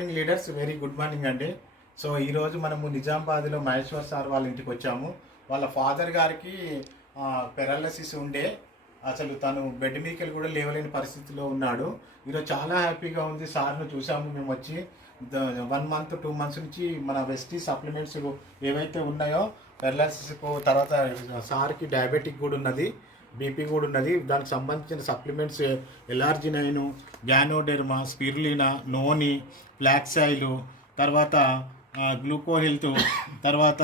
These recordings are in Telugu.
లీడర్స్ వెరీ గుడ్ మార్నింగ్ అండి. సో ఈరోజు మనము నిజామాబాద్లో మహేశ్వర్ సార్ వాళ్ళ ఇంటికి వచ్చాము. వాళ్ళ ఫాదర్ గారికి పెరాలసిస్ ఉండే, అసలు తను బెడ్ మీకెళ్ళి కూడా లేవలేని పరిస్థితిలో ఉన్నాడు. ఈరోజు చాలా హ్యాపీగా ఉంది. సార్ను చూసాము మేము వచ్చి 1 month 2 months నుంచి మన వెస్టీ సప్లిమెంట్స్ ఏవైతే ఉన్నాయో పెరాలసిస్కు, తర్వాత సార్కి డయాబెటిక్ కూడా ఉన్నది, బీపీ కూడా ఉన్నది. దానికి సంబంధించిన సప్లిమెంట్స్ ఎలార్జినైన్, గ్యానోడెర్మా, స్పిరులినా, నోని, ఫ్లాక్సైలు, తర్వాత గ్లూకో హెల్త్, తర్వాత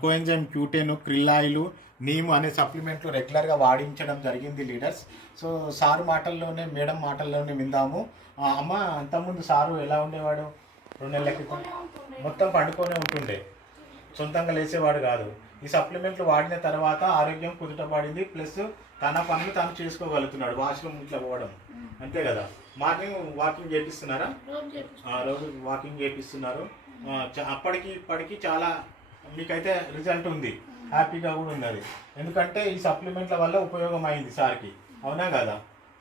కోఎంజైమ్ క్యూటెన్, క్రిల్లాయిలు, నీము అనే సప్లిమెంట్లు రెగ్యులర్గా వాడించడం జరిగింది లీడర్స్. సో సారు మాటల్లోనే, మేడం మాటల్లోనే విందాము. అమ్మ, అంతకుముందు సారు ఎలా ఉండేవాడు? 2 నెలల క్రితం మొత్తం పండుకొనే ఉంటుండే, సొంతంగా లేసేవాడు కాదు. ఈ సప్లిమెంట్లు వాడిన తర్వాత ఆరోగ్యం కుదుటపడింది, ప్లస్ తన పనులు తను చేసుకోగలుగుతున్నాడు. వాష్రూమ్ ఇట్లా పోవడం, అంతే కదా. మార్నింగ్ వాకింగ్ చేపిస్తున్నారా? రోజు వాకింగ్ చేపిస్తున్నారు. అప్పటికి ఇప్పటికి చాలా మీకైతే రిజల్ట్ ఉంది, హ్యాపీగా కూడా ఉన్నది. ఎందుకంటే ఈ సప్లిమెంట్ల వల్ల ఉపయోగం అయింది సార్కి, అవునా కదా?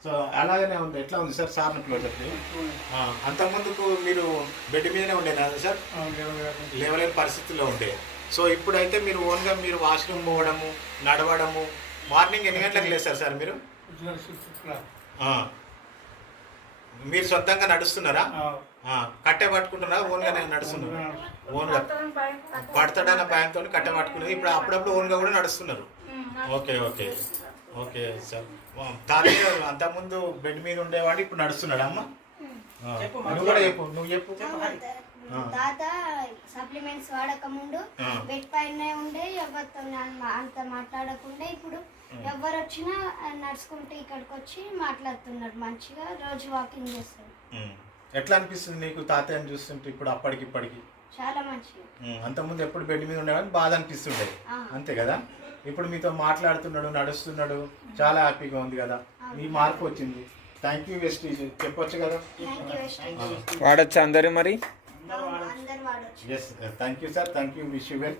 సో అలాగనే ఉంది. ఎట్లా ఉంది సార్ సార్ నట్లో చెప్పి? అంతకుముందుకు మీరు బెడ్ మీదనే ఉండేనా సార్? లేవలేని పరిస్థితుల్లో ఉండే. సో ఇప్పుడైతే మీరు ఓన్గా మీరు వాష్రూమ్ పోవడము, నడవడము. మార్నింగ్ ఎన్ని గంటలకు లేస్తారు సార్ మీరు? మీరు సొంతంగా నడుస్తున్నారా? కట్టె పట్టుకుంటున్నారా? ఓన్గా నడుస్తున్నారా? ఓన్గా పడతాడన్న భయంతో కట్టె పట్టుకున్నది. ఇప్పుడు అప్పుడప్పుడు ఓన్గా కూడా నడుస్తున్నారు. Okay okay okay sir. తాతయ్య అంతకుముందు బెడ్ మీద ఉండేవాడు, ఇప్పుడు నడుస్తున్నాడా అమ్మ? నువ్వు కూడా చెప్పు, నువ్వు చెప్పు. తాత సప్లిమెంట్స్ వాడక ముందు బెడ్ పైన ఉండే, ఎవరితో అంత మాట్లాడకుండా ఇప్పుడు ఎవరు వచ్చినా నడుచుకుంటే ఇక్కడికి వచ్చి మాట్లాడుతున్నాడు. మంచిగా రోజు వాకింగ్ చేస్తాడు. ఎట్లా అనిపిస్తుంది నీకు తాతయ్యని చూస్తుంటే ఇప్పుడు అప్పటికి ఇప్పటికి? చాలా మంచిగా. అంతకుముందు ఎప్పుడు బెడ్ మీద ఉండేవాడిని బాధ అనిపిస్తుండేది, అంతే కదా. ఇప్పుడు మీతో మాట్లాడుతున్నాడు, నడుస్తున్నాడు, చాలా హ్యాపీగా ఉంది కదా. మీ మార్పు వచ్చింది. థ్యాంక్ యూ వెస్టీ చెప్పొచ్చు కదా? వాడచ్చు అందరూ మరి? అందరు వాడచ్చు. Yes, thank you sir, thank you, wish you well.